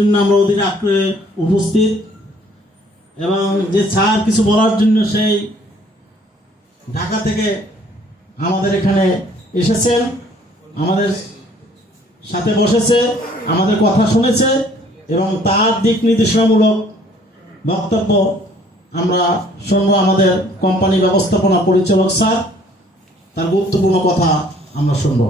জন্য আমরা অধীর আগ্রহে উপস্থিত, এবং যে স্যার কিছু বলার জন্য সেই ঢাকা থেকে আমাদের এখানে এসেছেন, আমাদের সাথে বসেছে, আমাদের কথা শুনেছে এবং তার দিক নির্দেশনামূলক বক্তব্য আমরা শুনবো। আমাদের কোম্পানি ব্যবস্থাপনা পরিচালক স্যার, তার গুরুত্বপূর্ণ কথা আমরা শুনবো।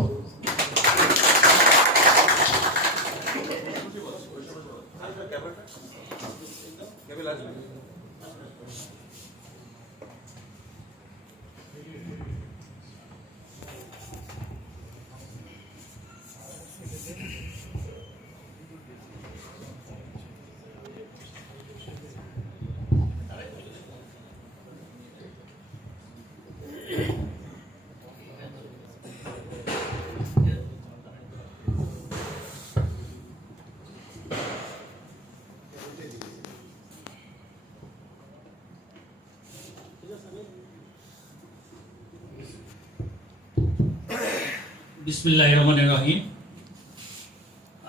বিসমিল্লাহির রহমানির রহিম।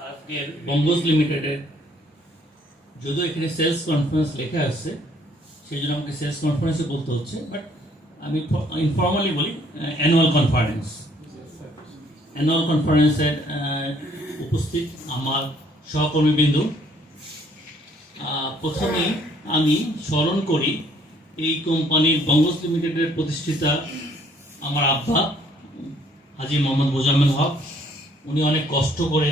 আজকে বঙ্গজ লিমিটেডের যদিও এখানে সেলস কনফারেন্স লেখা আছে, সেই জন্য আমাকে সেলস কনফারেন্সে বলতে হচ্ছে, বাট আমি ইনফর্মালি বলি অ্যানুয়াল কনফারেন্স। অ্যানুয়াল কনফারেন্সের উপস্থিত আমার সহকর্মীবৃন্দ, প্রথমেই আমি স্মরণ করি এই কোম্পানির বঙ্গজ লিমিটেডের প্রতিষ্ঠাতা আমার আব্বা হাজী মোহাম্মদ মোজাম্মেল হক। উনি অনেক কষ্ট করে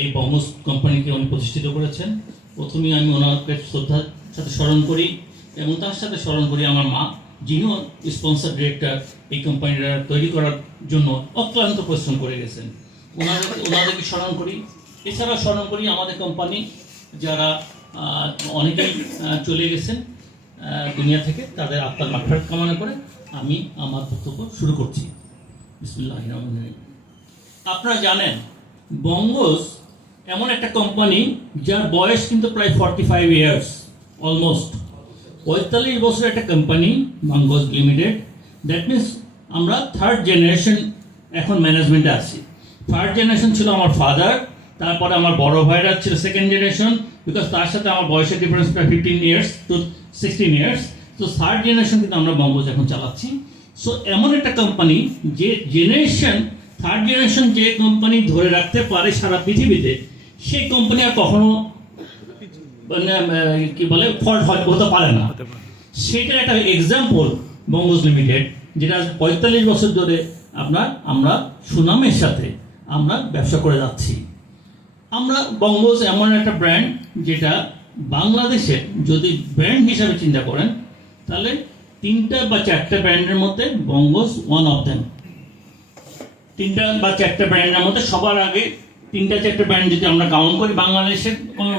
এই বঙ্গজ কোম্পানিকে উনি প্রতিষ্ঠিত করেছেন। প্রথমেই আমি ওনাকে শ্রদ্ধার সাথে স্মরণ করি এবং তার সাথে স্মরণ করি আমার মা, যিনিও স্পন্সর ডিরেক্টর এই কোম্পানিটা তৈরি করার জন্য অক্লান্ত পরিশ্রম করে গেছেন। ওনাদেরকে স্মরণ করি। এছাড়াও স্মরণ করি আমাদের কোম্পানি যারা অনেকেই চলে গেছেন দুনিয়া থেকে, তাদের আত্মার মাগফিরাত কামনা করে আমি আমার বক্তব্য শুরু করছি। বিসমিল্লাহির রহমানির রহিম। আপনারা জানেন বঙ্গজ এমন একটা কোম্পানি যার বয়স কিন্তু প্রায় 45 ইয়ার্স, অলমোস্ট 45 বছর একটা কোম্পানি বঙ্গজ লিমিটেড। দ্যাট মিনস আমরা থার্ড জেনারেশন এখন ম্যানেজমেন্টে আছি। থার্ড জেনারেশন ছিল আমার ফাদার, তারপরে আমার বড় ভাইরা ছিল সেকেন্ড জেনারেশন, বিকজ তার সাথে আমার বয়সের ডিফারেন্স প্রায় 15 ইয়ার্স টু 16 ইয়ার্স। তো থার্ড জেনারেশন কিন্তু আমরা বঙ্গজ এখন চালাচ্ছি। সো এমন একটা কোম্পানি যে জেনারেশন, থার্ড জেনারেশন যে কোম্পানি ধরে রাখতে পারে সারা পৃথিবীতে, সেই কোম্পানি আর কখনো কি বলে ফল্ট হতে পারে না। সেটার একটা এক্সাম্পল বঙ্গজ লিমিটেড, যেটা 45 বছর ধরে আমরা সুনামের সাথে আমরা ব্যবসা করে যাচ্ছি। আমরা বঙ্গজ এমন একটা ব্র্যান্ড যেটা বাংলাদেশের যদি ব্র্যান্ড হিসাবে চিন্তা করেন তাহলে 3টা বা 4টা ব্র্যান্ডের মধ্যে বঙ্গজ ওয়ান অফ দেম। 3টা বা 4টা ব্র্যান্ডের মধ্যে সবার আগে 3টা 4টা ব্র্যান্ড যদি আমরা কাউন্ট করি বাংলাদেশের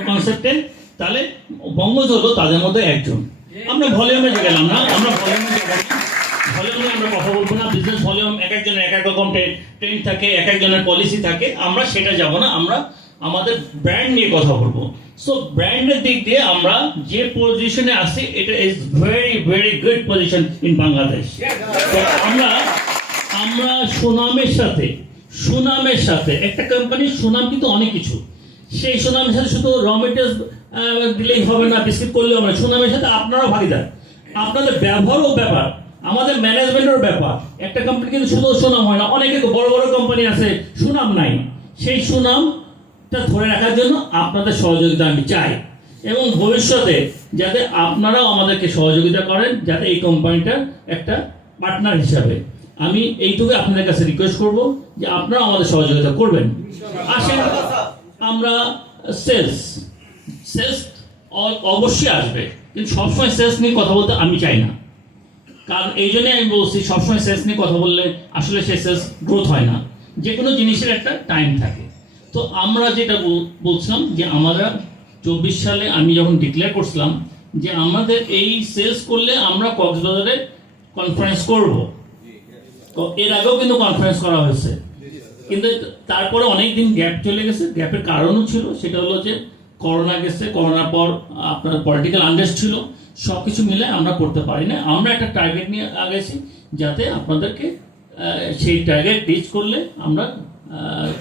কনসেপ্টে, তাহলে বঙ্গজ হলো তাদের মধ্যে একজন। আমরা ভলিউমে গেলাম না, আমরা ভলিউমে আমরা কথা বলবো না। বিজনেস ভলিউম এক একজনের এক এক রকম ট্রেন্ড থাকে, এক একজনের পলিসি থাকে, আমরা সেটা যাব না। আমরা আমাদের ব্র্যান্ড নিয়ে কথা বলবো। সো ব্র্যান্ডের দিক দিয়ে আমরা যে পজিশনে আছি, এটা is very very good position in Bangladesh. আমরা সুনামের সাথে একটা কোম্পানির সুনাম কিন্তু অনেক কিছু। সেই সুনামের সাথে শুধু র মেটেরিয়ালস দিলেই হবে না, বিস্কিট করলেও হবে না। সুনামের সাথে আপনারাও ভাগিদার, আপনাদের ব্যবহারও ব্যাপার, আমাদের ম্যানেজমেন্টের ব্যাপার। একটা কোম্পানি কিন্তু শুধু সুনাম হয় না, অনেকে বড় বড় কোম্পানি আছে সুনাম নাই। সেই সুনামটা ধরে রাখার জন্য আপনাদের সহযোগিতা আমি চাই, এবং ভবিষ্যতে যাতে আপনারাও আমাদেরকে সহযোগিতা করেন, যাতে এই কোম্পানিটার একটা পার্টনার হিসাবে আমি এইটুকু আপনাদের কাছে রিকোয়েস্ট করব যে আপনারা আমাদের সহযোগিতা করবেন। আসেন আমরা সেলস অবশ্যই আসবে, কিন্তু সবসময় সেলস নিয়ে কথা বলতে আমি চাই না। কারণ এই জন্যই আমি বলছি, সবসময় সেলস নিয়ে কথা বললে আসলে সেই সেলস গ্রোথ হয় না। যে কোনো জিনিসের একটা টাইম থাকে। তো আমরা যেটা বলছিলাম যে আমরা 24 সালে আমি যখন ডিক্লেয়ার করছিলাম যে আমাদের এই সেলস করলে আমরা কক্সবাজারে কনফারেন্স করব। তো এর আগেও কিন্তু কনফারেন্স করা হয়েছে, কিন্তু তারপরে অনেক দিন গ্যাপ চলে গেছে। গ্যাপের কারণও ছিল, সেটা হলো যে করোনা গেছে, করোনার পর আপনার পলিটিক্যাল আনরেস্ট ছিল, সব কিছু মিলে আমরা করতে পারি না। আমরা একটা টার্গেট নিয়ে আগেছি যাতে আপনাদেরকে সেই টার্গেট রিচ করলে আমরা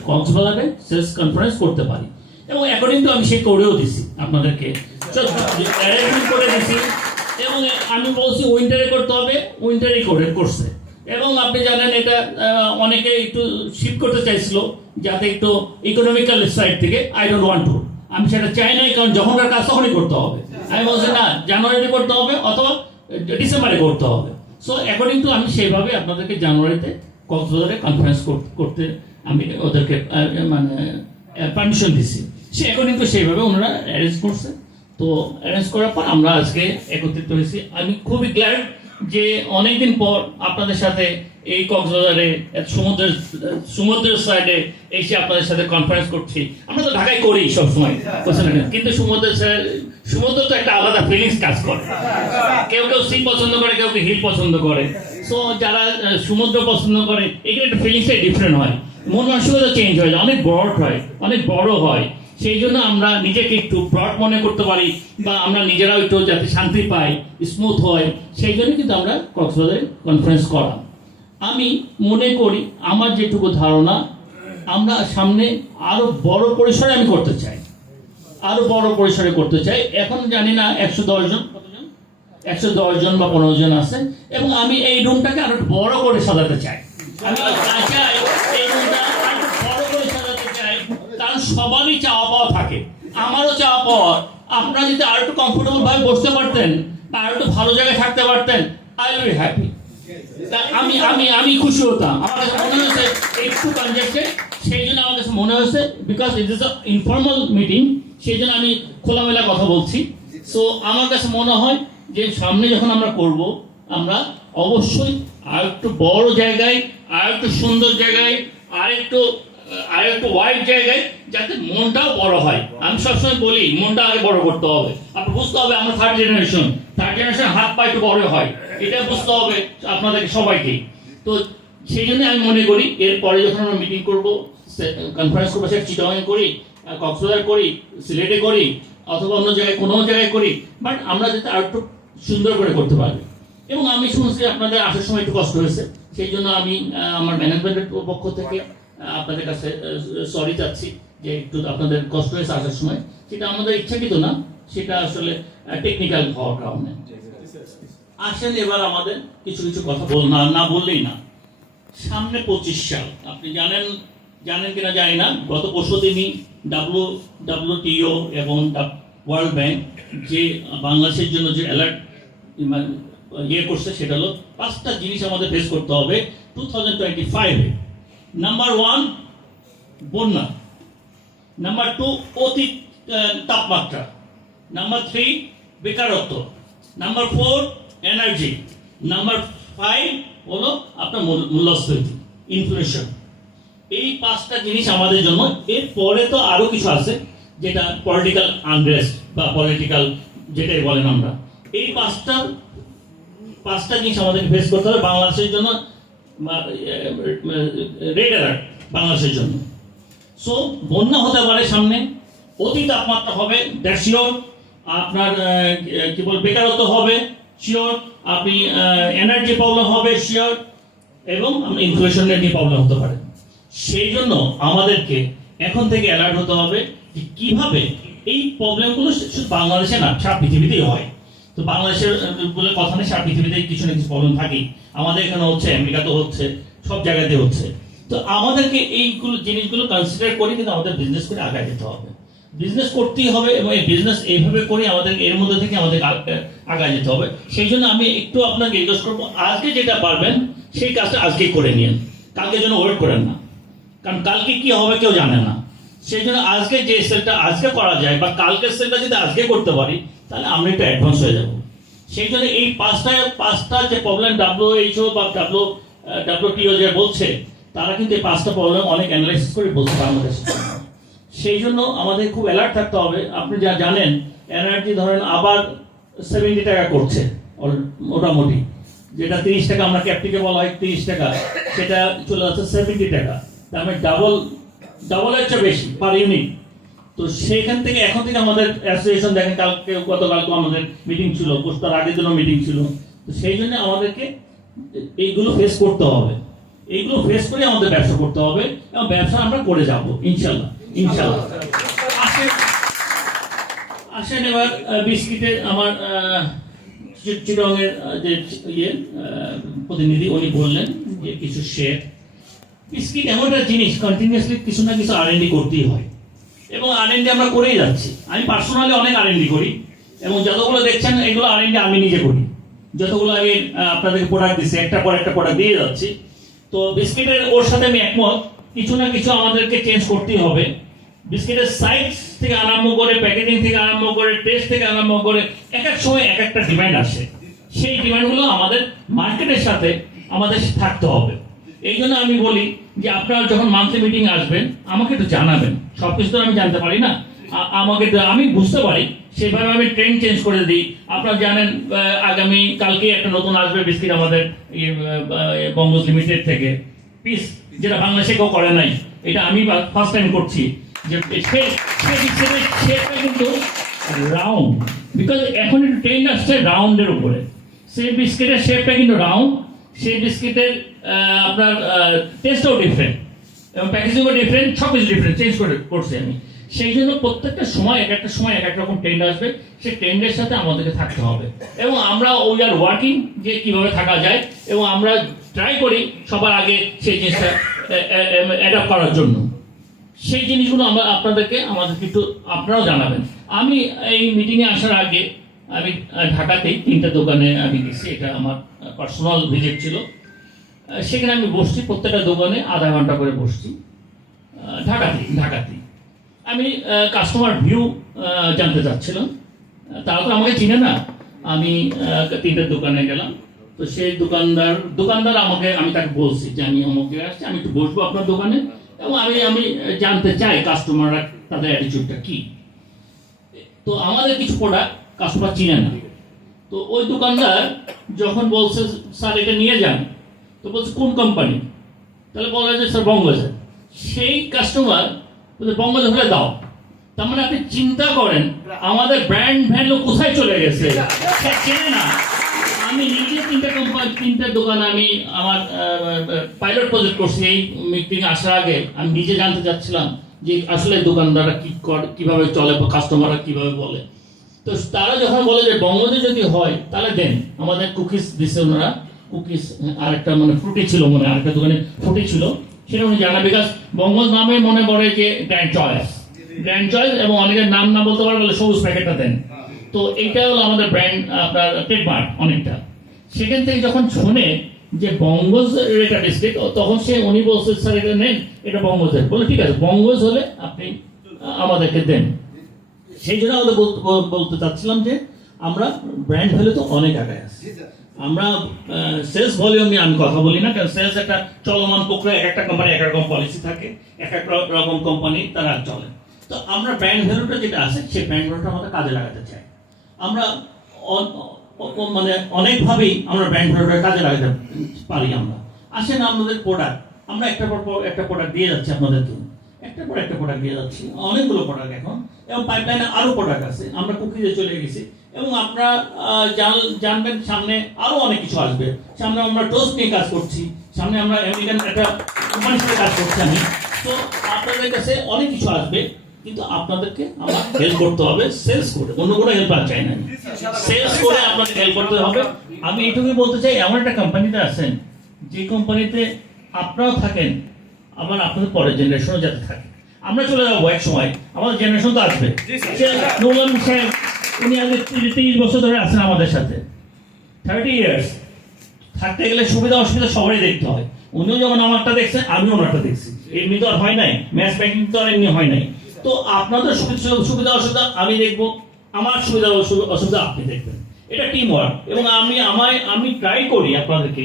কক্সবাজারে সেলস কনফারেন্স করতে পারি। এবং অ্যাকর্ডিং টু আমি সেই করেও দিছি আপনাদেরকে, অ্যারেঞ্জমেন্ট করে দিছি। এবং আমি বলছি উইন্টারে করতে হবে, উইন্টারই করছে। এবং আপনি জানেন এটা অনেকে একটু শিফট করতে চাইছিল যাতে একটু ইকোনমিক্যাল সাইড থেকে, আই ডোন্ট ওয়ান্ট টু, আমি সেটা চাই নাই, কারণ যখনকার কাজ তখনই করতে হবে। আমি বলছি না, জানুয়ারিতে করতে হবে অথবা ডিসেম্বরে করতে হবে। সো অ্যাকর্ডিং টু আমি সেইভাবে আপনাদেরকে জানুয়ারিতে কক্সবাজারে কনফারেন্স করতে আমি ওদেরকে মানে পারমিশন দিছি। সে অ্যাকর্ডিং টু সেইভাবে ওনারা অ্যারেঞ্জ করছে। তো অ্যারেঞ্জ করার পর আমরা আজকে একত্রিত হয়েছি। আমি খুবই গ্ল্যাড যে অনেকদিন পর আপনাদের সাথে এই কক্সবাজারে সমুদ্রের সাইডে এসে আপনাদের সাথে কনফারেন্স করছি। আমরা তো ঢাকায় করি সবসময়, কিন্তু সমুদ্র তো একটা আলাদা ফিলিংস কাজ করে। কেউ কেউ সি পছন্দ করে, কেউ কেউ হিল পছন্দ করে। সো যারা সমুদ্র পছন্দ করে, এখানে একটা ফিলিংসটাই ডিফারেন্ট হয়, মন মানসিকতা চেঞ্জ হয়ে যায়, অনেক ব্রড হয়, অনেক বড় হয়। সেই জন্য আমরা নিজেকে একটু ব্রড মনে করতে পারি, বা আমরা নিজেরাও একটু যাতে শান্তি পাই, স্মুথ হয়, সেই জন্য কিন্তু আমরা কক্সবাজারে কনফারেন্স করা। আমি মনে করি আমার যেটুকু ধারণা, আমরা সামনে আরো বড় পরিসরে আমি করতে চাই, আরো বড় পরিসরে করতে চাই। এখন জানি না 110 জন, 110 জন বা 15 জন আছে, এবং আমি এই রুমটাকে আরো বড় করে সাজাতে চাই। আমি চাই এই রুমটা আরো বড় করে সাজাতে চাই, কারণ সবারই চাওয়া পাওয়া থাকে, আমারও চাওয়া পাওয়া। আপনারা যদি আর একটু কমফোর্টেবল ভাবে বসতে পারতেন, বা আর একটু ভালো জায়গায় থাকতে পারতেন, আই উইল বি হ্যাপি। আমি আমি আমি খুশি হতাম। আমার কাছে মনে হয়েছে একটু কনজেস্টেড, সেই জন্য আমার কাছে মনে হয়েছে, because it is a informal meeting, সেই জন্য আমি খোলামেলা কথা বলছি। সো আমার কাছে মনে হয় যে সামনে যখন আমরা করব, আমরা অবশ্যই আর একটু বড় জায়গায়, আর একটু সুন্দর জায়গায়, আর একটু ওয়াইড জায়গায়, যাতে মনটাও বড় হয়। আমি সবসময় বলি মনটা আগে বড় করতে হবে। আপনার বুঝতে হবে আমরা থার্ড জেনারেশন হাত পা একটু বড় হয়, এটা বুঝতে হবে আপনাদেরকে সবাইকে। তো সেই জন্য আমি মনে করি এরপরে যখন আমরা মিটিং করবো, কনফারেন্স করবো, সেটা চিটাগাং করি, কক্সবাজার করি, সিলেটে করি, অথবা অন্য জায়গায় কোনো জায়গায় করি, বাট আমরা যাতে আর একটু সুন্দর করে করতে পারি। এবং আমি শুনছি আপনাদের আসার সময় একটু কষ্ট হয়েছে, সেই জন্য আমি আমার ম্যানেজমেন্টের পক্ষ থেকে আপনাদের কাছে সরি চাচ্ছি যে একটু আপনাদের কষ্ট হয়েছে আসার সময়। সেটা আমাদের ইচ্ছাকৃত না, সেটা আসলে টেকনিক্যাল হওয়ার কারণে। আসেন এবার আমাদের কিছু কিছু কথা না বললেই না। সামনে 25 সাল, আপনি জানেন কিনা জানি না, গত পরশুদিনই WTO এবং ওয়ার্ল্ড ব্যাংক যে বাংলাদেশের জন্য যে অ্যালার্ট করছে, সেটা হলো 5টা জিনিস আমাদের ফেস করতে হবে 2025-এ। নাম্বার 1 বন্যা, নাম্বার 2 অতি তাপমাত্রা, নাম্বার 3 বেকারত্ব, নাম্বার 4 এনার্জি, নাম্বার 5 হলো আপনার মূল্যস্ফীতি, ইনফ্লেশন। এই 5টা জিনিস আমাদের জন্য। এর পরে তো আরো কিছু আছে, যেটা পলিটিক্যাল আনরেস্ট বা পলিটিক্যাল যেটাই বলেন আমরা। এই পাঁচটা জিনিস আমাদেরকে ফেস করতে হবে বাংলাদেশের জন্য, রেড অ্যালার্ট বাংলাদেশের জন্য। সো বন্যা হতে পারে সামনে, অতি তাপমাত্রা হবে, দ্যাট শিওর। আপনার কি বল, বেকারত্ব হবে শিওর, আপনি এনার্জি প্রবলেম হবে শিওর, এবং ইনফ্লেশনের নিয়ে প্রবলেম হতে পারে। সেই জন্য আমাদেরকে এখন থেকে অ্যালার্ট হতে হবে যে কিভাবে এই প্রবলেমগুলো শুধু বাংলাদেশে না, সারা পৃথিবীতেই হয়। তো বাংলাদেশের বলে কথা নেই, সারা পৃথিবীতেই কিছু না কিছু প্রবলেম থাকেই। আমাদের এখানে হচ্ছে, আমেরিকাতে হচ্ছে, সব জায়গাতে হচ্ছে। তো আমাদেরকে এইগুলো জিনিসগুলো কনসিডার করে কিন্তু আমাদের বিজনেস করে আগায় যেতে হবে, বিজনেস করতেই হবে, এবং এই বিজনেস এইভাবে করে আমাদের এর মধ্যে থেকে আমাদের আগায় যেতে হবে। সেই জন্য আমি একটু আপনাকে রিকোয়েস্ট করবো, আজকে যেটা পারবেন সেই কাজটা আজকেই করে নিন, কালকে যেন ওয়েট করেন না, কারণ কালকে কি হবে কেউ জানে না। সেই জন্য আজকে যে সেলটা আজকে করা যায়, বা কালকের সেলটা যদি আজকে করতে পারি, তাহলে আমরা একটু অ্যাডভান্স হয়ে যাব। সেই জন্য এই পাঁচটা যে প্রবলেম WHO বা WTO যে বলছে, তারা কিন্তু এই 5টা প্রবলেম অনেক অ্যানালাইসিস করে বলছে বাংলাদেশে। সেই জন্য আমাদের খুব অ্যালার্ট থাকতে হবে। আপনি যা জানেন, এনার্জি ধরেন আবার 70 টাকা করছে মোটামুটি, যেটা 30 টাকা আমরা ক্যাপটিকে বলা হয় 30 টাকা, সেটা চলে যাচ্ছে 70 টাকা। তার মানে ডাবলের চেয়ে বেশি পার ইউনিট। তো সেখান থেকে এখন থেকে আমাদের অ্যাসোসিয়েশন দেখেন, গতকালকে আমাদের মিটিং ছিল, তার আগের দিনও মিটিং ছিল। তো সেই জন্য আমাদেরকে এইগুলো ফেস করতে হবে, এইগুলো ফেস করে আমাদের ব্যবসা করতে হবে, এবং ব্যবসা আমরা করে যাব ইনশাল্লাহ। আসেন আসেন এবার বিস্কিটের আমার চিটংয়ের যে ইয়ে প্রতিনিধি উনি বললেন যে কিছু শেয়ার বিস্কিট এমন একটা জিনিস কন্টিনিউয়াসলি কিছু না কিছু R&D করতেই হয় এবং R&D আমরা করেই যাচ্ছি। আমি পার্সোনালি অনেক R&D করি এবং যতগুলো দেখছেন এগুলো R&D আমি নিজে করি। যতগুলো আমি আপনাদেরকে প্রোডাক্ট দিচ্ছি একটা পর একটা প্রোডাক্ট দিয়ে যাচ্ছি। তো বিস্কিটের ওর সাথে আমি একমত, কিছু না কিছু আমাদেরকে চেঞ্জ করতেই হবে। বিস্কিটের সাইজ থেকে আরম্ভ করে প্যাকেজিং থেকে আরম্ভ করে টেস্ট থেকে আরম্ভ করে এক এক সময় এক একটা ডিমান্ড আসে, সেই ডিমান্ডগুলো আমাদের মার্কেটের সাথে আমাদের থাকতে হবে। এই জন্য আমি বলি যে আপনারা যখন মান্থলি মিটিং আসবেন আমাকে একটু জানাবেন, সব কিছু তো আমি জানতে পারি না, আমাকে আমি বুঝতে পারি সেভাবে আমি ট্রেন্ড চেঞ্জ করে দিই। আপনারা জানেন আগামী কালকে একটা নতুন আসবে বিস্কিট আমাদের বঙ্গজ লিমিটেড থেকে পিস, যেটা বাংলাদেশে কেউ করে নাই, এটা আমি ফার্স্ট টাইম করছি। যে শেপটা কিন্তু রাউন্ড, বিকজ এখন একটু ট্রেন্ড আসছে রাউন্ডের উপরে। সেই বিস্কিটের শেপটা কিন্তু রাউন্ড, সেই বিস্কিটের আপনার টেস্টও ডিফারেন্ট এবং প্যাকেজিংও ডিফারেন্ট, সব কিছু ডিফারেন্ট চেঞ্জ করছি আমি। সেই জন্য প্রত্যেকটা সময় এক একটা সময় এক এক রকম ট্রেন্ড আসবে, সেই ট্রেন্ডের সাথে আমাদেরকে থাকতে হবে এবং আমরা উই আর ওয়ার্কিং যে কীভাবে থাকা যায় এবং আমরা ট্রাই করি সবার আগে সেই জিনিসটা অ্যাডাপ্ট করার জন্য। সেই জিনিসগুলো আমরা আপনাদেরকে একটু আপনারাও জানাবেন। আমি এই মিটিংয়ে আসার আগে আমি ঢাকাতেই 3টা দোকানে আমি গেছি, এটা আমার পার্সোনাল ভিজিট ছিল। সেখানে আমি বসছি, প্রত্যেকটা দোকানে আধা ঘন্টা করে বসছি ঢাকাতেই। আমি কাস্টমার ভিউ জানতে চাচ্ছিলাম, তারা তো আমাকে চিনে না। আমি 3টা দোকানে গেলাম, তো সেই দোকানদার আমি তাকে বলছি যে আমি অমুকে আসছি, আমি একটু বসবো আপনার দোকানে এবং আমি জানতে চাই কাস্টমাররা তাদের অ্যাটিটিউডটা কি। তো আমাদের কিছু প্রোডাক্ট কাস্টমার চিনে না, তো ওই দোকানদার যখন বলছে স্যার এটা নিয়ে যান, তো বলছে কোন কোম্পানি, তাহলে বলা যে স্যার বঙ্গজের। সেই কাস্টমার বলছে বঙ্গজের হলে দাও। তার মানে আপনি চিন্তা করেন আমাদের ব্র্যান্ড ভ্যালু কোথায় চলে গেছে, সে চেনে না। আমি নিজে 3টা দোকানে আমি আমার পাইলট প্রজেক্ট করছি। এই মিটিং আসার আগে আমি নিজে জানতে চাচ্ছিলাম যে আসলে দোকানদাররা কিভাবে চলে বা কাস্টমাররা কিভাবে বলে। তো তারা যখন বলে যে বঙ্গজে যদি হয় তাহলে দেন, আমাদের কুকিজ দিচ্ছে ওনারা, কুকিজ আরেকটা মানে ফ্রুটি ছিল, আরেকটা দোকানে ফ্রুটি ছিল, সেটা উনি জানা। বিকজ বঙ্গজ নামে মনে করে যে গ্র্যান্ড চয়েস এবং অনেকের নাম না বলতে পারে বলে সবুজ প্যাকেটটা দেন। তো এইটা হলো আমাদের ব্র্যান্ড আপনার ট্রেডমার্ক অনেকটা। সেখান থেকে যখন শুনে যে বঙ্গজ এটা বিস্কিট, তখন উনি বলছে স্যার এটা নেন, এটা বঙ্গজের। বলে ঠিক আছে, বঙ্গজ হলে আপনি আমাদেরকে দেন। সেই জন্য আমাদের বলতে চাচ্ছিলাম যে আমরা ব্র্যান্ড ভ্যালু তো অনেক আগে আছি। আমরা সেলস ভলিউম নিয়ে আমি কথা বলি না, কারণ সেলস একটা চলমান প্রক্রিয়া, এক একটা কোম্পানি এক রকম পলিসি থাকে, এক এক রকম কোম্পানি তারা চলে। তো আমরা ব্র্যান্ড ভ্যালুটা যেটা আছে সেই ব্র্যান্ড ভ্যালুটা আমাদের কাজে লাগাতে চাই। আমরা মানে অনেকভাবেই আমরা ব্র্যান্ড ভ্যালুটা কাজে লাগাতে পারি। আমরা আসেন আমাদের প্রোডাক্ট, আমরা একটা পর একটা প্রোডাক্ট দিয়ে যাচ্ছি আপনাদেরকে, একটা পর একটা প্রোডাক্ট দিয়ে যাচ্ছি, অনেকগুলো প্রোডাক্ট এখন, এবং পাইপলাইনে আরো প্রোডাক্ট আছে। আমরা কুকিজে চলে গেছি এবং আপনারা জানবেন সামনে আরো অনেক কিছু আসবে। সামনে আমরা টোস্ট নিয়ে কাজ করছি, সামনে আমরা আমেরিকান একটা কোম্পানির সাথে কাজ করছি আমি। তো আপনাদের কাছে অনেক কিছু আসবে, কিন্তু আপনাদেরকে আমার হেল্প করতে হবে সেলস করে, অন্য কোনো হেল্প আর চাই না। সেলস করে আপনাদের হেল্প করতে হবে। আমি এইটুকুই বলতে চাই, এমন একটা কোম্পানিতে আছেন যে কোম্পানিতে আপনারাও থাকেন, আবার আপনাদের পরের জেনারেশনও যাতে থাকে। আমরা চলে যাবো এক সময়, আমাদের জেনারেশন তো আসবে। নুরুল সাহেব উনি আগে 30 বছর ধরে আছেন আমাদের সাথে, 30 ইয়ার্স। থাকতে গেলে সুবিধা অসুবিধা সবারই দেখতে হয়। উনিও যখন আমারটা দেখছেন, আমিও ওনারটা দেখছি। এমনি তো আর হয় নাই, ম্যাচ ব্যাংকিং তো আর এমনি হয় নাই। তো আপনাদের সুবিধা অসুবিধা আমি দেখবো, আমার সুবিধা অসুবিধা আপনি দেখবেন। এটা টিম ওয়ার্ক। এবং আমি ট্রাই করি আপনাদেরকে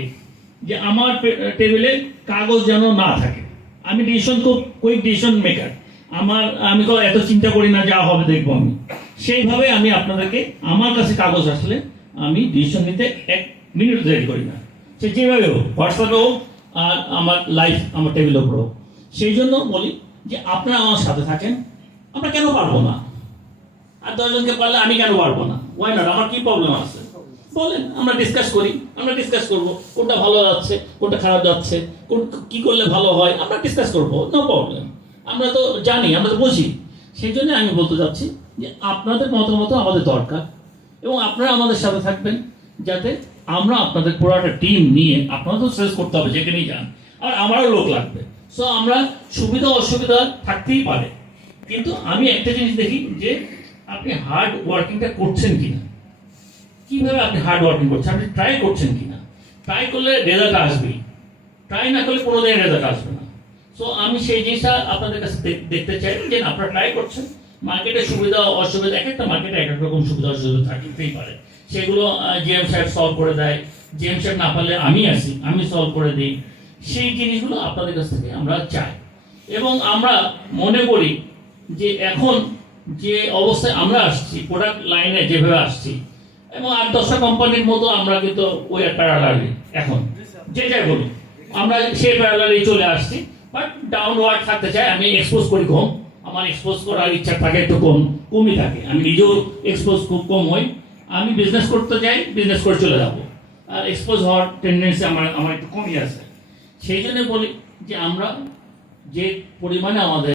যে আমার টেবিলে কাগজ যেন না থাকে। আমি ডিসিশন খুব কুইক ডিসিশন মেকার। আমি তো এত চিন্তা করি না, যা হবে দেখবো আমি। সেইভাবে আমি আপনাদেরকে, আমার কাছে কাগজ আসলে আমি ডিসিশন নিতে 1 মিনিট দেরি করি না, সে যেভাবে হোক, হোয়াটসঅ্যাপে হোক আর আমার লাইফ আমার টেবিলের উপর হোক। সেই জন্য বলি যে আপনারা আমার সাথে থাকেন। আমরা কেন পারবো না? আর 10 জনকে পারলে আমি কেন পারবো না? Why not? আমার কি প্রবলেম আছে বলেন, আমরা ডিসকাস করি। আমরা ডিসকাস করবো কোনটা ভালো যাচ্ছে, কোনটা খারাপ যাচ্ছে, কি করলে ভালো হয়, আমরা ডিসকাস করবো, নো প্রবলেম। আমরা তো জানি, আমরা তো বুঝি। সেই জন্য আমি বলতে চাচ্ছি যে আপনাদের মতামত আমাদের দরকার এবং আপনারা আমাদের সাথে থাকবেন, যাতে আমরা আপনাদের পুরো একটা টিম নিয়ে, আপনারা তো স্ট্রেস করতে হবে যেখানেই যান, আর আমারও লোক লাগবে। সো আমরা সুবিধা অসুবিধা থাকতেই পারে, কিন্তু আমি একটা জিনিস দেখি যে আপনি হার্ড ওয়ার্কিংটা করছেন কিনা, কিভাবে আপনি হার্ড ওয়ার্কিং করছেন, আপনি ট্রাই করছেন কিনা। ট্রাই করলে রেজাল্ট আসবেই, ট্রাই না করলে কোনো দিন রেজাল্ট আসবে না। সো আমি সেই জিনিসটা আপনাদের কাছে দেখতে চাই যে আপনারা ট্রাই করছেন। মার্কেটের সুবিধা অসুবিধা, এক একটা মার্কেটে এক এক রকম সুবিধা অসুবিধা থাকতেই পারে, সেগুলো জিএম সাহেব সলভ করে দেয়, জিএম সাহেব না পারলে আমি আসি, আমি সলভ করে দিই। সেই জিনিসগুলো আপনাদের কাছ থেকে আমরা চাই এবং আমরা মনে করি যে এখন যে অবস্থায় আমরা আসছি, প্রোডাক্ট লাইনে যেভাবে আসছি, এবং 8-10টা কোম্পানির মতো আমরা কিন্তু ওই প্যারালালি এখন যে যাই বলি আমরা সেই প্যারালালি চলে আসছি, বাট ডাউনওয়ার্ড থাকতে চাই। আমি এক্সপোজ করি কম, আমার এক্সপোজ করার ইচ্ছা থাকে একটু কমই থাকে, আমি নিজেও এক্সপোজ খুব কম হই। আমি বিজনেস করতে চাই, বিজনেস করে চলে যাবো, আর এক্সপোজ হওয়ার টেন্ডেন্সি আমার একটু কমই আছে। সেই জন্য বলি যে আমরা যে পরিমাণে আমাদের